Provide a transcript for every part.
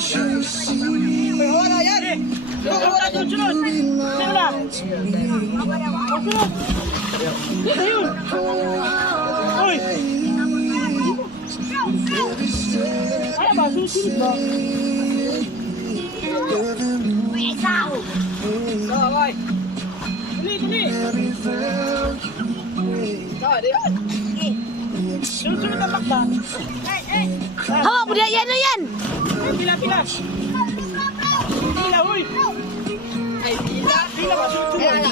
Wala yan. Sunod. Sino na? Sunod. Ayun. Uy. Ay ba, susunod ba? Uy, ikaw! Bye. Dali. Sunod na bakba. Hawak mo yan, yan! Pila. Pila, uy. Ay, pila ba? Sunod.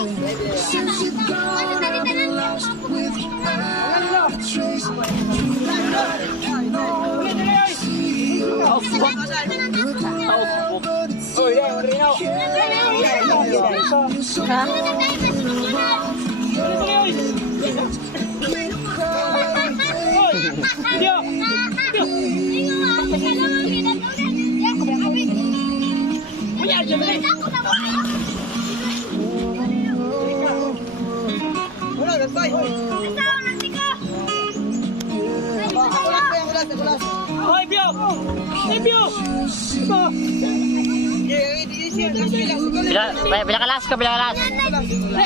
Pinakalas ka.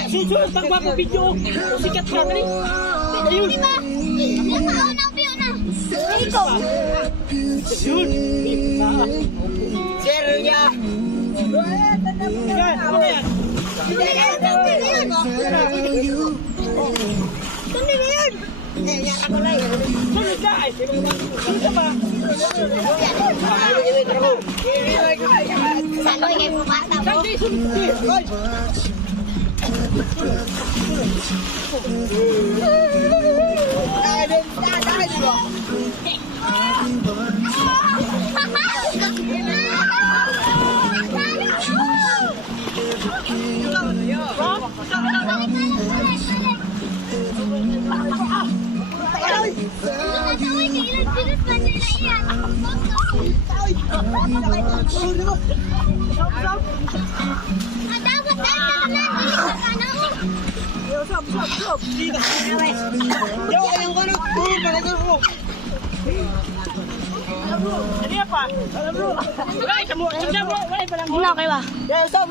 Susunod pag mapapidyo. Sikat ka dali. Ayun. Ikaw! Yun. Zero niya. Yan. Ano yan? Sunod na. Ay, sunod ba? Saloy kayo pumata mo. Sunod. Sunod. Ano yan pa? Alam mo. Ay, kamu. Wala pa lang. Ano kayo ba? Yeah, sab.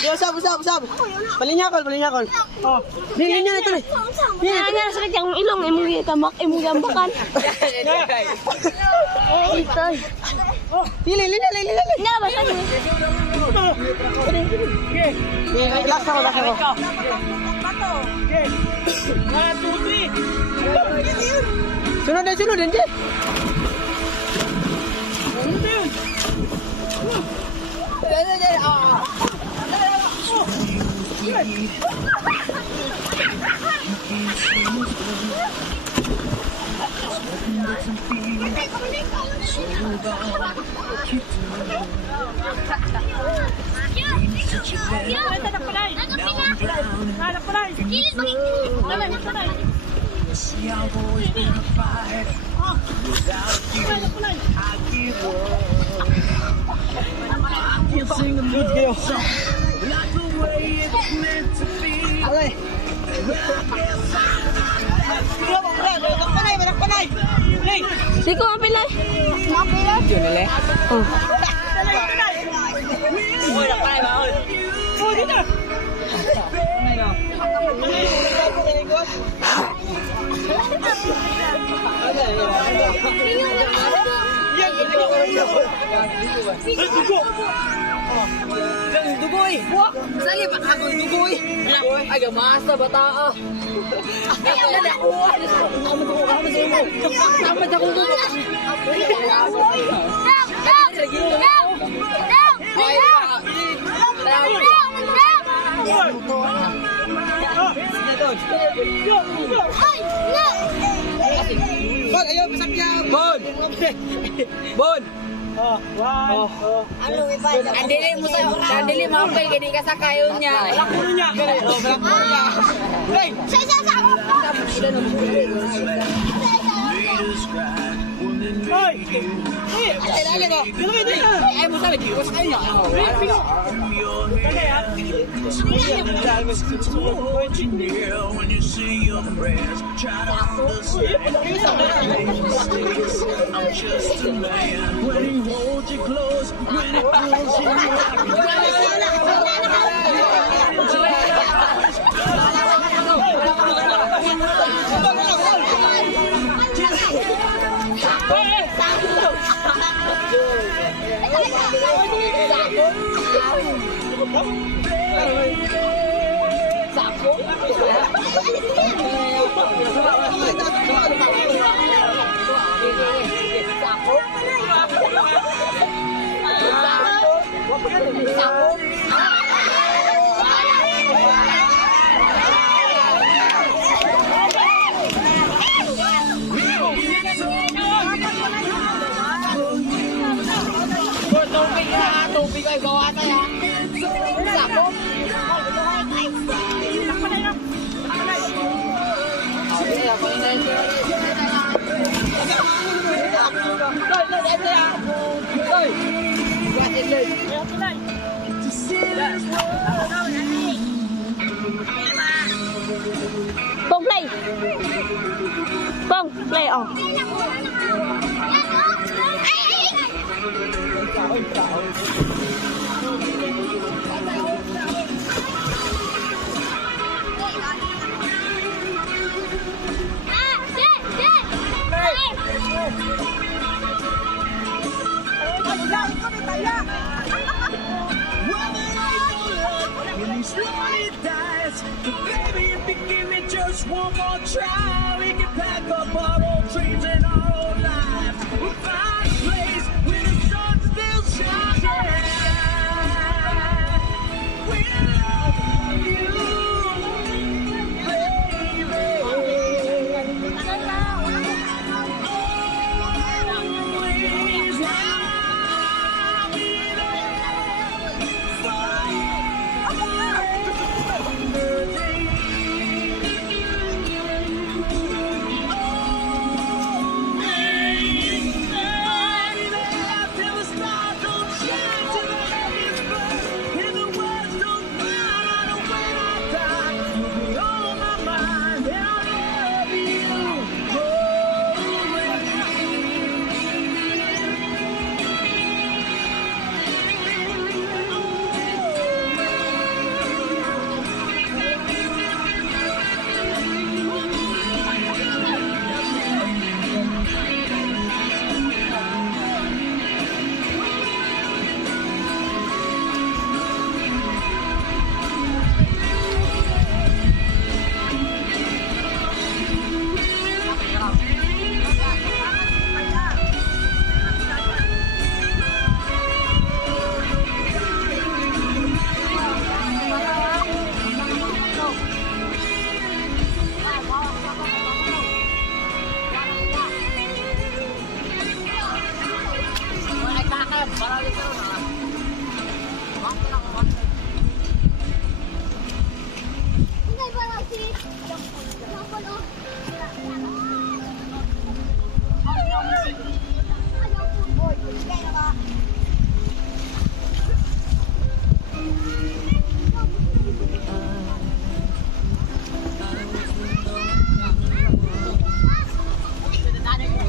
Yeah, sab. Palinyakol. Oh. Linya na ito. Nga sakit yung ilong, imong gambakan. Ito. Lili. Nga ba saan? Okay, last ako. Okay. 1, 2, 3. Sunod din, Jay. Sunod yun. Good kayo. Alay. Panay. Hey. Siko ang pilay. Yun nila. Oh. Uy, panay ba? Oh, dito. Dugoy! Buwak! Sali pa ako dugoy! Ay, gamasa bata ah! Samad ako mo! Bon, ayaw, pasakyan! Bon! Bon! Oh, one. Oh. Andili mo apel gini ka sa kayon niya. Balak mo niya. Oh, balak mo niya. Hey! Sa. Hoy! Hey! Kailangan ko. Ay mo sabi, di ko sa kanya. When you see your friends, try to understand. I'm just a man. When he holds you close, when he pulls you Tubig ay gawa na yan. Sakop. Pong play. Pong play oh. when he slowly dies. But baby, if you give me just one more try, we can pack up our old dreams and our old lives. We'll find a place where the sun still shines. We love you, baby. Always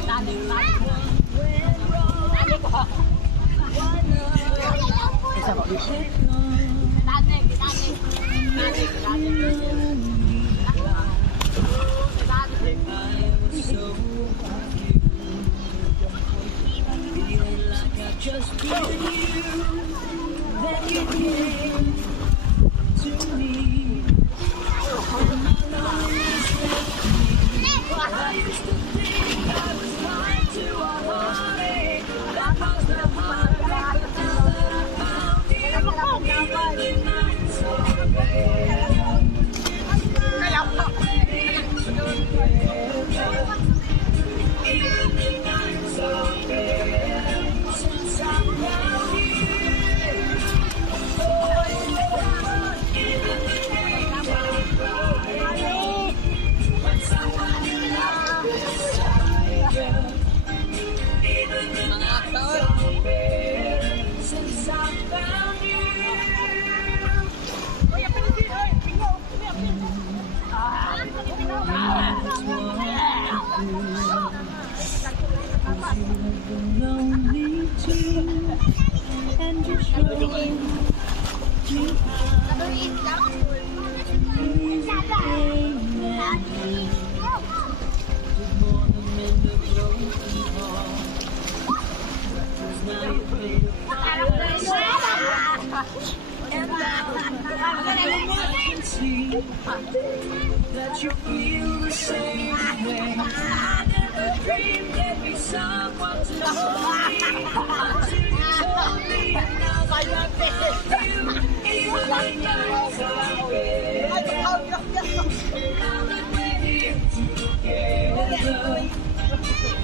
I'll be and you show me that you feel the same way. I never dreamed there'd be someone to hold me. You told me now that I found you, even when nights are red. Now that we're here together,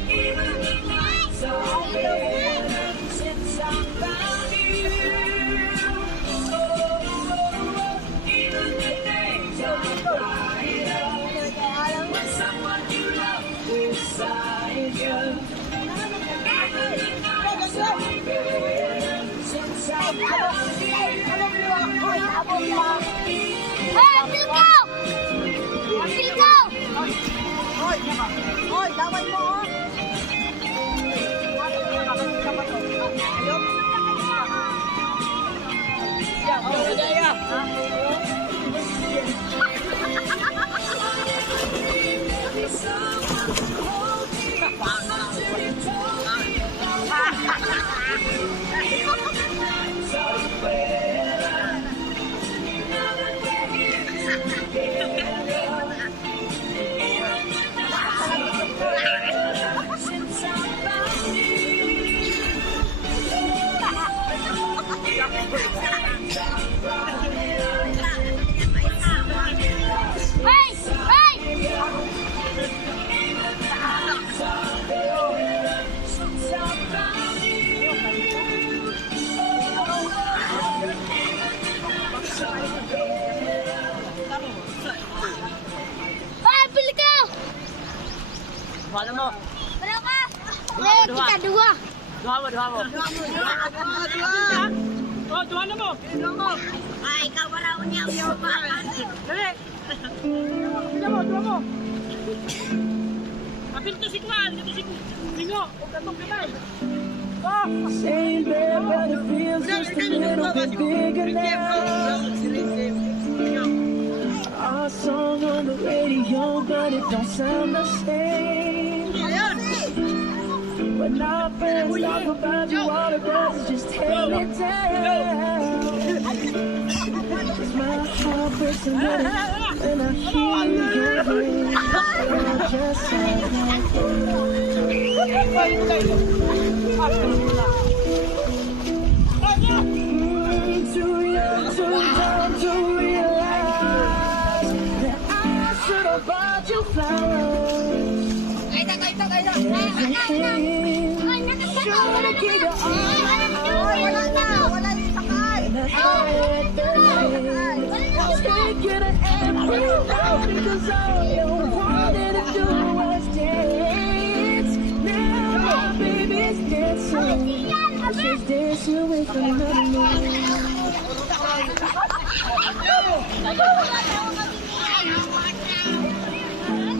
even when nights are red, since I found you. Even the days are brighter when someone you love beside you. Even the nights are red since I found you. Hey, Pilko! Pilko! Hoy, laway mo, oh. Hey! Hey! Hey, Pilko! Wala mo. Berapa? Eh, kita dua. Dua mo. Oh, dua na mo. Ay, ikaw wala niya. Dali. Dua mo. Kapil to si Kwan. Dito si Bingo. Huwag katong kamay. Oh! Saying there, but it feels just a little bit bigger now. Our song on the radio, but it don't sound the same. When our friends talk about you, all it does is just tear me down. Cause my heart breaks a little when I hear your voice. You're just too young, too dumb to realize that I should have bought you flowers. Should've gave your arms and I had the chance. Take you to every road because all you wanted to do was dance. Now my baby's dancing, but she's dancing with another man.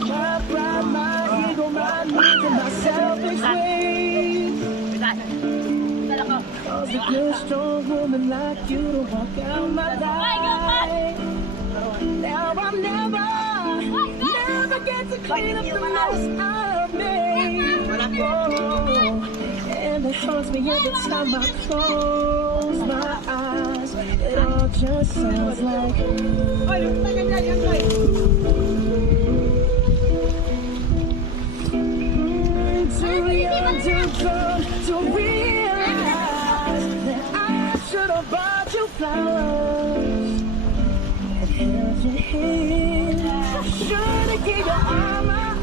My pride, my ego, my needs, and my selfish ways. Cause a good, strong woman like you to walk out my life. Now I'll never get to clean up the mess I've made. Oh, and it haunts me every time I close my eyes. It all just sounds like too young, too drunk to realize that I should have bought you flowers and held your hand. Should have gave your arm out,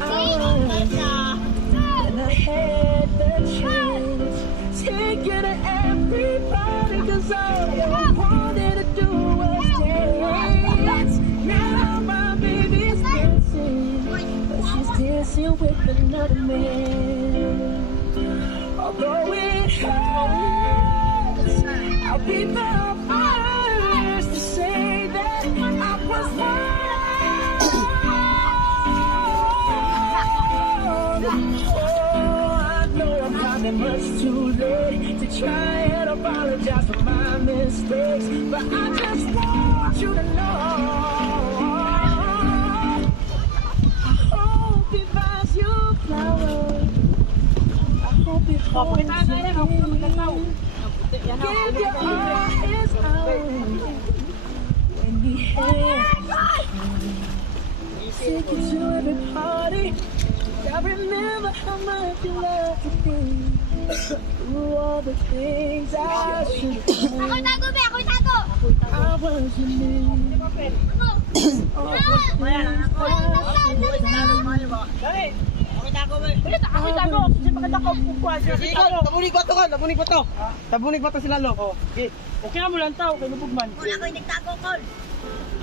and I had the chance. Take you to everybody, cause all you wanted to do was dance. Now my baby's dancing, but she's dancing with another man. Although it hurts, I'll be the first to say that I was wrong. Oh, I know I'm probably much too late to try and apologize for my mistakes, but I just want you to know. I hope he buys you flowers. I hope he holds you. Give your all his own. When he has take you to every party. I remember how much you love to be. Through all the things I should do. Ako'y tago, be! Ako'y tago! I was your man. Ako'y tago. Kasi bakit ako pupuan? Tabunig ba to ka? Tabunig ba to? Tabunig ba to sila lo? Okay na mo lang tao, kay Lubugman. Ako'y nagtago, Col!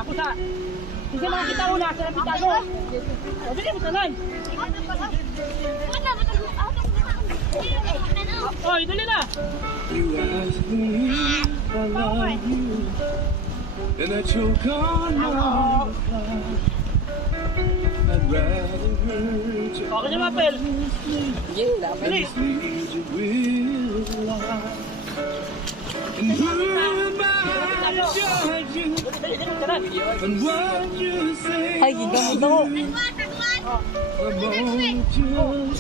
Ako sa... Kasi mga kita una, sa napitago. O, sige mo sanay. O, iduli na. You ask me if I love you, and I choke on my reply. I'd rather hurt you Okay na, Mapel. than mislead you with a lie. And who am I to judge you? And what you say Ay, gigamot ako. about you?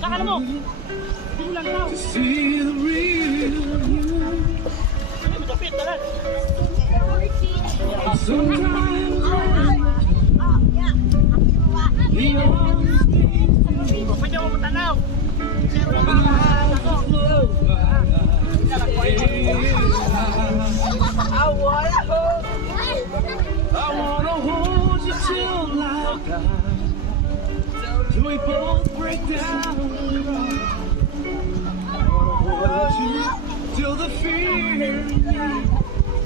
Saka na mo. Hindi mo lang tao. To see the real you. Hindi mo tapit, talan. Sometimes the honesty Pwede mo matanaw. I wanna hold you till I die, till we both break down. I wanna hold you till the fear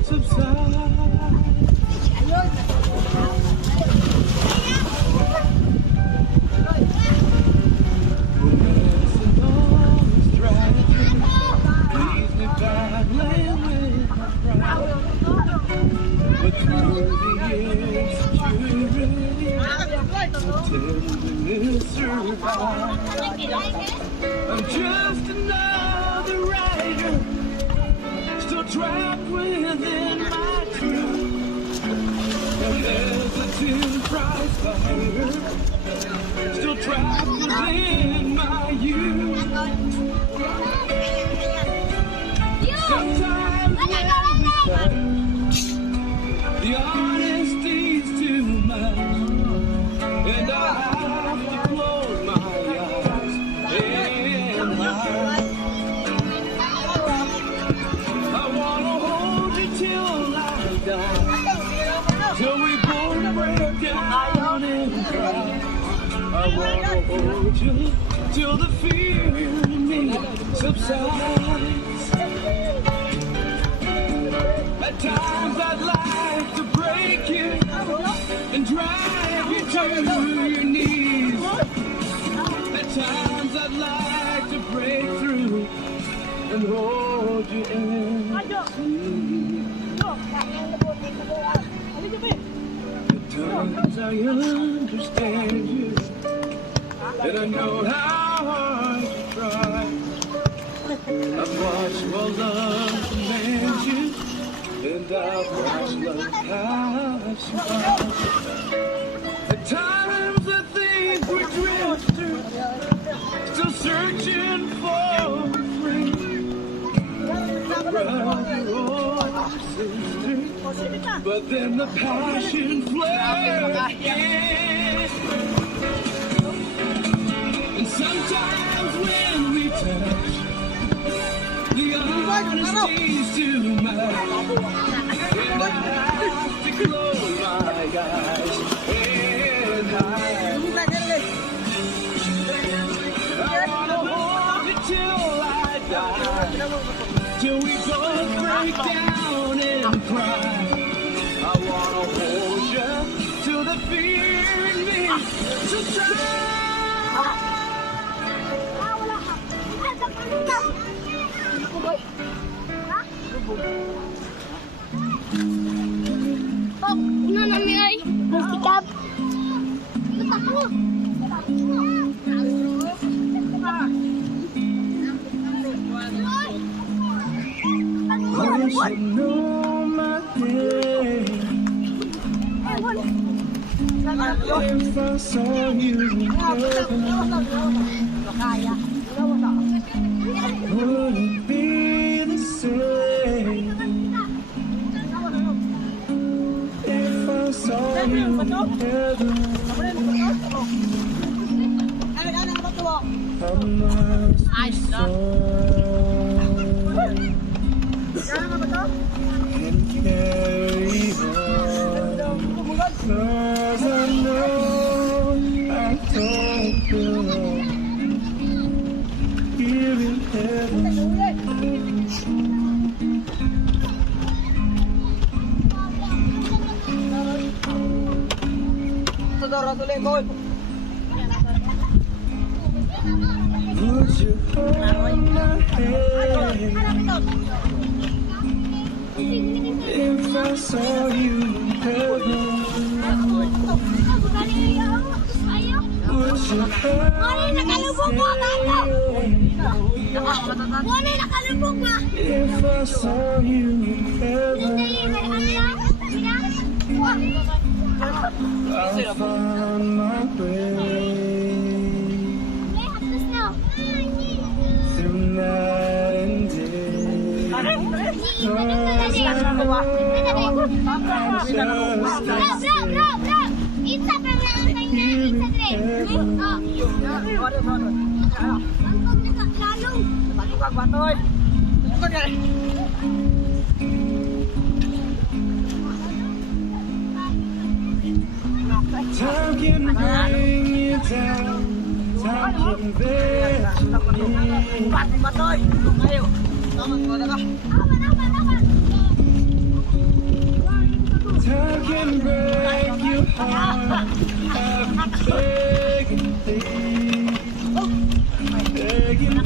subsides. Romance and all its tragedy leaves me battling with my pride. But through the insecurity, tenderness survives. I'm just another writer, still trapped within my truth. A hesitant prize fighter, still trapped within my youth. Sometimes when we touch, the honesty's too much, and I have to close my eyes and hide. I wanna hold you till I die, till we both break down and cry. I wanna hold you till the fear in me subsides. At times I'd like to break you and drive you to your knees. At times I'd like to break through and hold you in sleep. At times I understand you, and I know how hard you try. I've watched while love commands you, and I've watched love pass you by. At times I think we're drifters, still searching for a friend, a brother or sister. But then the passion flares again. And sometimes when we touch, the honesty's too much, and I have to close my eyes and hide. I wanna hold you till I die, till we both break down and cry. I wanna hold you till the fear in me subsides. Pop, una na mi ay. Mastikap. Lutak mo. should know my name. If I saw you in heaven, would it be the same? If I saw you in heaven, I must be strong and carry on, 'cause I know I don't belong here in heaven. Would you hold my hand if I saw you in heaven? Would you hold my hand if I saw you in heaven? I'll find my way through night and day. 'Cause I know I'm just time can bring you down, time can bet you need. Time can break your heart. I've been begging, please, begging,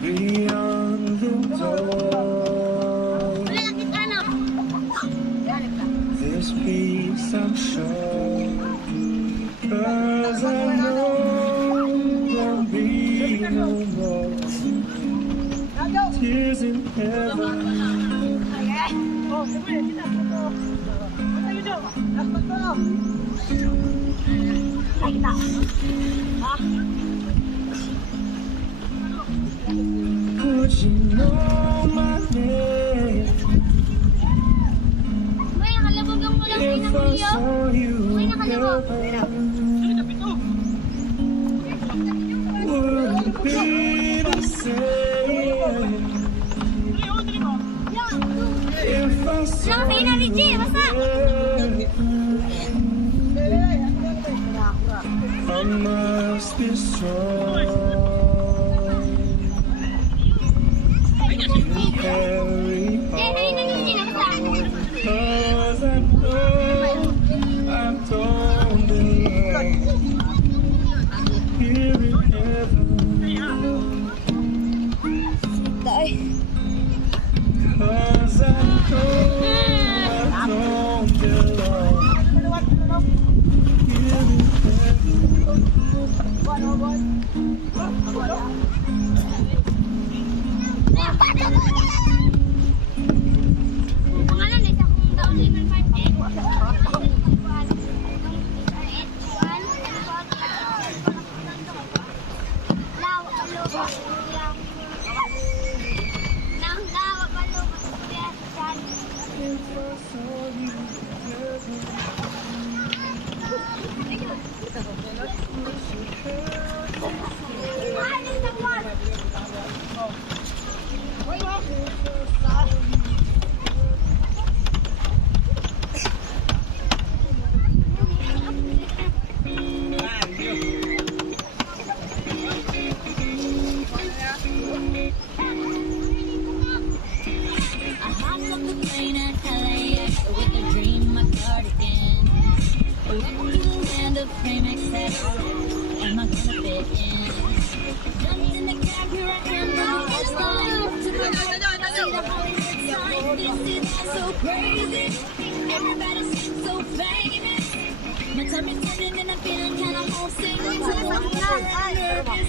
beyond the door. This peace I'm sure, 'cause I know there'll be no more tears in heaven. Would you know my name if I saw you in heaven? Would it be the same if I saw you in heaven? I must be strong and carry on, 'cause I know I don't belong here in heaven. 'Cause I know I don't belong here in I hopped off the plane at LAX. party in. Welcome to the land of fame, etc. Am I gonna fit in? Jumped in the cab, here I am now. It's time to the right. See the Hollywood sign. This is so crazy. Everybody seems so famous. My tummy's turning and I'm feeling kinda homesick. So I'm nervous.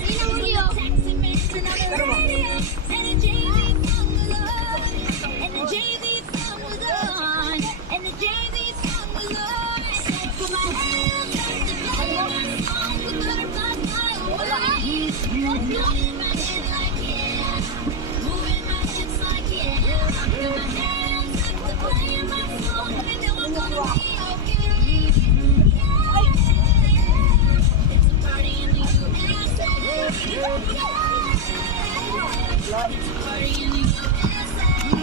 Taxi mention on the radio. And the Jay-Z song was on. And the Jay-Z song was on. And the Jay-Z song was on. So put my hands up to play my song. The butterflies fly away. Moving my head like yeah. Moving my hips like yeah. Put my hands up to play my song. And know I'm gonna be okay. It's a party in the USA.